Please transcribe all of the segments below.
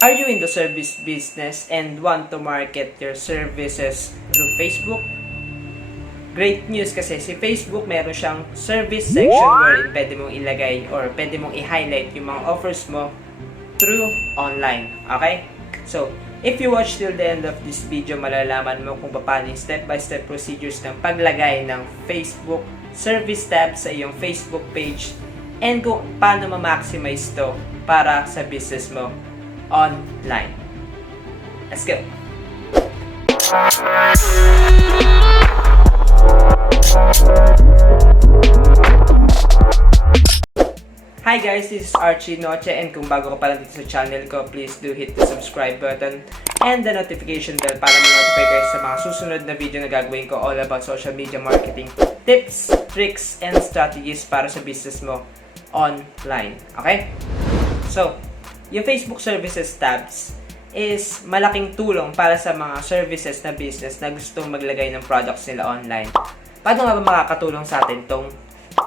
Are you in the service business and want to market your services through Facebook? Great news kasi si Facebook meron siyang service section wherein pwede mong ilagay or pwede mong i-highlight yung mga offers mo through online. Okay? So, if you watch till the end of this video, malalaman mo kung paano yung step-by-step procedures ng paglagay ng Facebook service tab sa iyong Facebook page and kung paano ma-maximize to para sa business mo online. Let's go! Hi guys, this is Archie, Noche, and kung bago ka pa lang dito sa channel ko, please do hit the subscribe button and the notification bell para ma-notify kayo sa mga susunod na video na gagawin ko all about social media marketing tips, tricks, and strategies para sa business mo online. Okay? So, yung Facebook Services tabs is malaking tulong para sa mga services na business na gustong maglagay ng products nila online. Paano nga ba makakatulong sa atin tong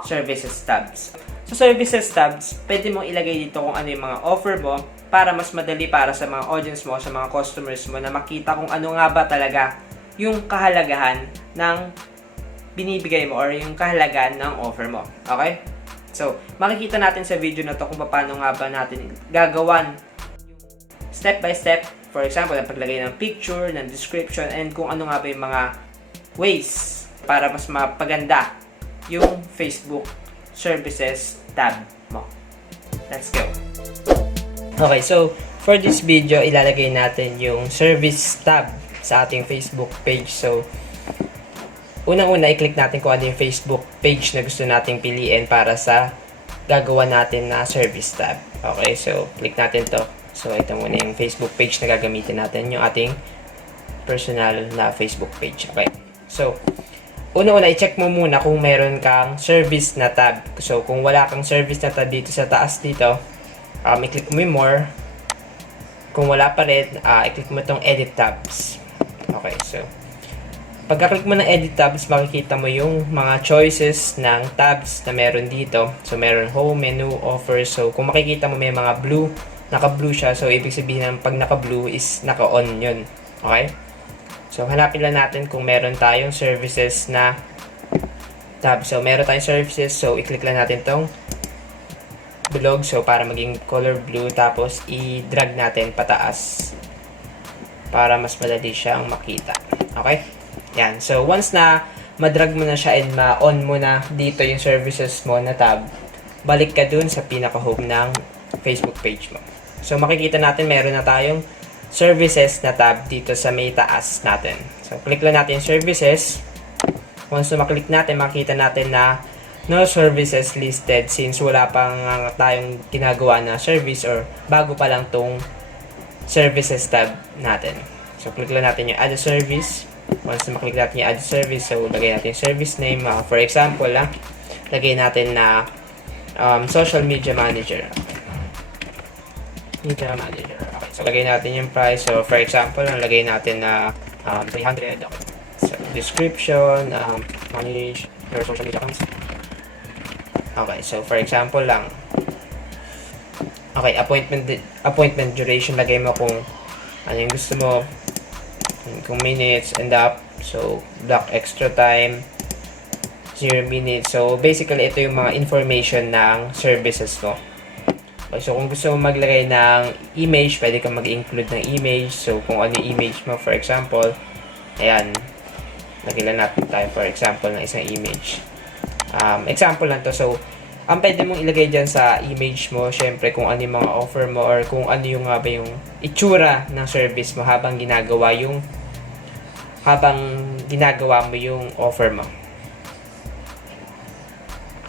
Services tabs? Sa Services tabs, pwede mong ilagay dito kung ano yung mga offer mo para mas madali para sa mga audience mo, sa mga customers mo na makita kung ano nga ba talaga yung kahalagahan ng binibigay mo or yung kahalagahan ng offer mo. Okay? So, makikita natin sa video na to kung paano nga ba natin gagawan step by step. For example, ang paglagay ng picture, ng description, and kung ano nga ba yung mga ways para mas mapaganda yung Facebook Services tab mo. Let's go! Okay, so for this video, ilalagay natin yung Service tab sa ating Facebook page. So, unang-una, i-click natin kung ano yung Facebook page na gusto nating piliin para sa gagawa natin na Service tab. Okay, so click natin to. So, ito muna yung Facebook page na gagamitin natin, yung ating personal na Facebook page. Okay, so una-una, i-check mo muna kung meron kang service na tab. So, kung wala kang service na tab dito sa taas dito, i-click mo yung more. Kung wala pa rin, i-click mo itong edit tabs. Okay, so pagka-click mo ng edit tabs, makikita mo yung mga choices ng tabs na meron dito. So, meron home, menu, offers. So, kung makikita mo may mga blue, naka-blue siya. So, ibig sabihin ng pag naka-blue is naka-on yun. Okay? So, hanapin lang natin kung meron tayong services na tab. So, meron tayong services. So, i-click lang natin tong blog. So, para maging color blue. Tapos, i-drag natin pataas para mas madali siyang makita. Okay? Yan. So, once na madrag mo na siya and ma-on mo na dito yung services mo na tab, balik ka dun sa pinaka-home ng Facebook page mo. So, makikita natin meron na tayong services na tab dito sa may taas natin. So, click lang natin yung services. Once na maklik natin, makikita natin na no services listed since wala pang tayong ginagawa na service or bago pa lang tong services tab natin. So, click lang natin yung add a service. Once na maklik natin yung add service, so lagay natin yung service name. For example, lagay natin na social media manager. Media manager. Okay, so lagay natin yung price. So, for example, lagay natin na 300. Okay. So, description, manage your social media accounts. Okay, so for example lang. Okay, appointment duration, lagay mo kung ano yung gusto mo. Kung minutes and up, so block extra time, 0 minutes. So basically ito yung mga information ng services mo. Okay, so kung gusto mo maglagay ng image, pwede kang mag-include ng image. So kung ano yung image mo, for example, ayan, lagyan natin tayo for example ng isang image. Example lang to. So ang pwede mong ilagay dyan sa image mo, syempre kung ano yung mga offer mo or kung ano yung nga ba yung itsura ng service mo habang ginagawa mo yung offer mo.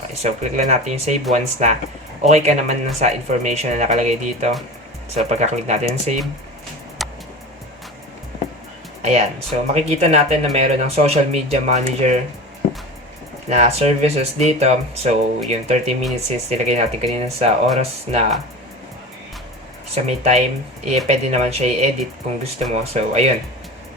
Okay, so click lang natin yung save once na okay ka naman sa information na nakalagay dito. So pagka-click natin yung save, ayan, so makikita natin na meron ng social media manager na services dito. So, yung 30 minutes since nilagay natin kanina sa oras na sa may time, pwede naman siya i-edit kung gusto mo. So, ayun,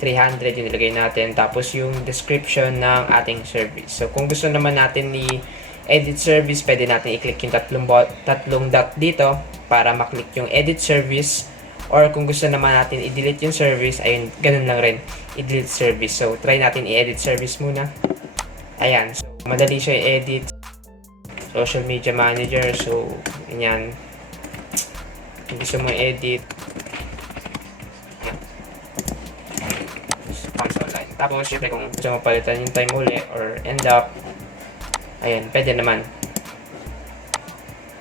300 yung nilagay natin. Tapos, yung description ng ating service. So, kung gusto naman natin i-edit service, pwede natin i-click yung tatlong dot dito para maklik yung edit service. Or kung gusto naman natin i-delete yung service, ayun, ganun lang rin, i-delete service. So, try natin i-edit service muna. Ayan, so, madali siya i-edit. Social media manager, so, ganyan. Kung gusto mo i-edit, online. Tapos, syempre, kung gusto mo palitan yung time uli or end up, ayan, pwede naman.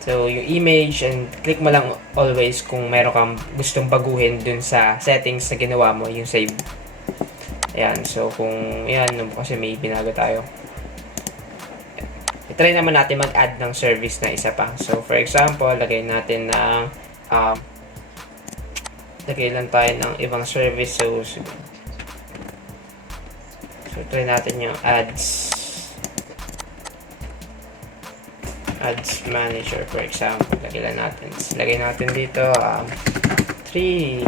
So, yung image, and click mo lang always kung meron kang gustong baguhin dun sa settings na ginawa mo, yung save. Ayan, so kung, yan, kasi may binago tayo. I-try naman natin mag-add ng service na isa pa. So, for example, lagay natin ng, lagay lang tayo ng ibang service. So try natin yung ads manager, for example. Lagay natin dito 3,000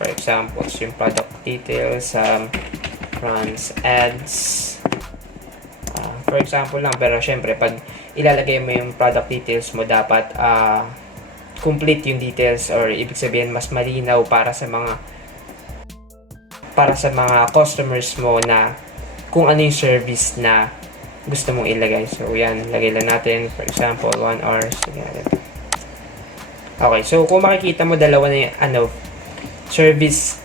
for example. So, yung product details, runs ads, for example lang, pero syempre pag ilalagay mo yung product details mo, dapat complete yung details, or ibig sabihin mas malinaw para sa mga customers mo na kung ano yung service na gusto mong ilagay. So, yan. Lagay lang natin. For example, 1 hour. So, okay. So, kung makikita mo, dalawa na yung service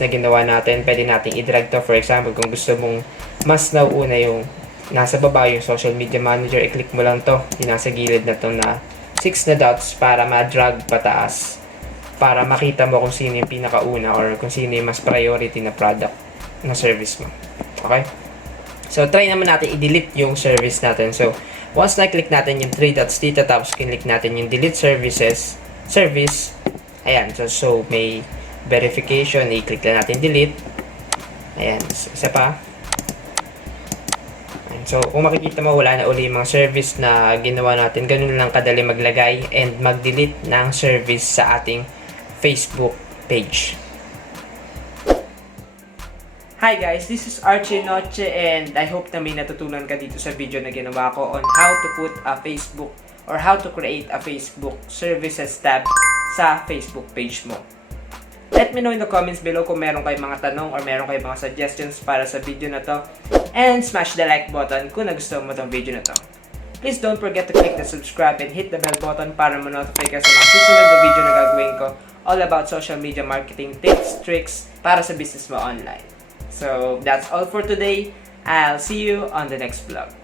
na ginawa natin. Pwede nating i-drag to. For example, kung gusto mong mas nauuna yung nasa baba, yung social media manager, i-click mo lang to. Yung nasa gilid na to na 6 na dots para ma-drag pataas. Para makita mo kung sino yung pinakauna or kung sino yung mas priority na product na service mo. Okay? So, try naman natin i-delete yung service natin. So, once na-click natin yung 3 dots dito, tapos click natin yung delete service, ayan. So may verification, i-click lang natin delete. Ayan, isa pa. Ayan. So, kung makikita mo, wala na uli yung mga service na ginawa natin. Ganun lang kadali maglagay and mag-delete ng service sa ating Facebook page. Hi guys, this is Archie Noche, and I hope na may natutunan ka dito sa video na ginawa ko on how to put a Facebook or how to create a Facebook services tab sa Facebook page mo. Let me know in the comments below kung meron kayong mga tanong or meron kayong mga suggestions para sa video na to, and smash the like button kung nagustuhan mo tong video na to. Please don't forget to click the subscribe and hit the bell button para ma-notify ka sa mga susunod na video na gagawin ko all about social media marketing tips, tricks para sa business mo online. So, that's all for today. I'll see you on the next vlog.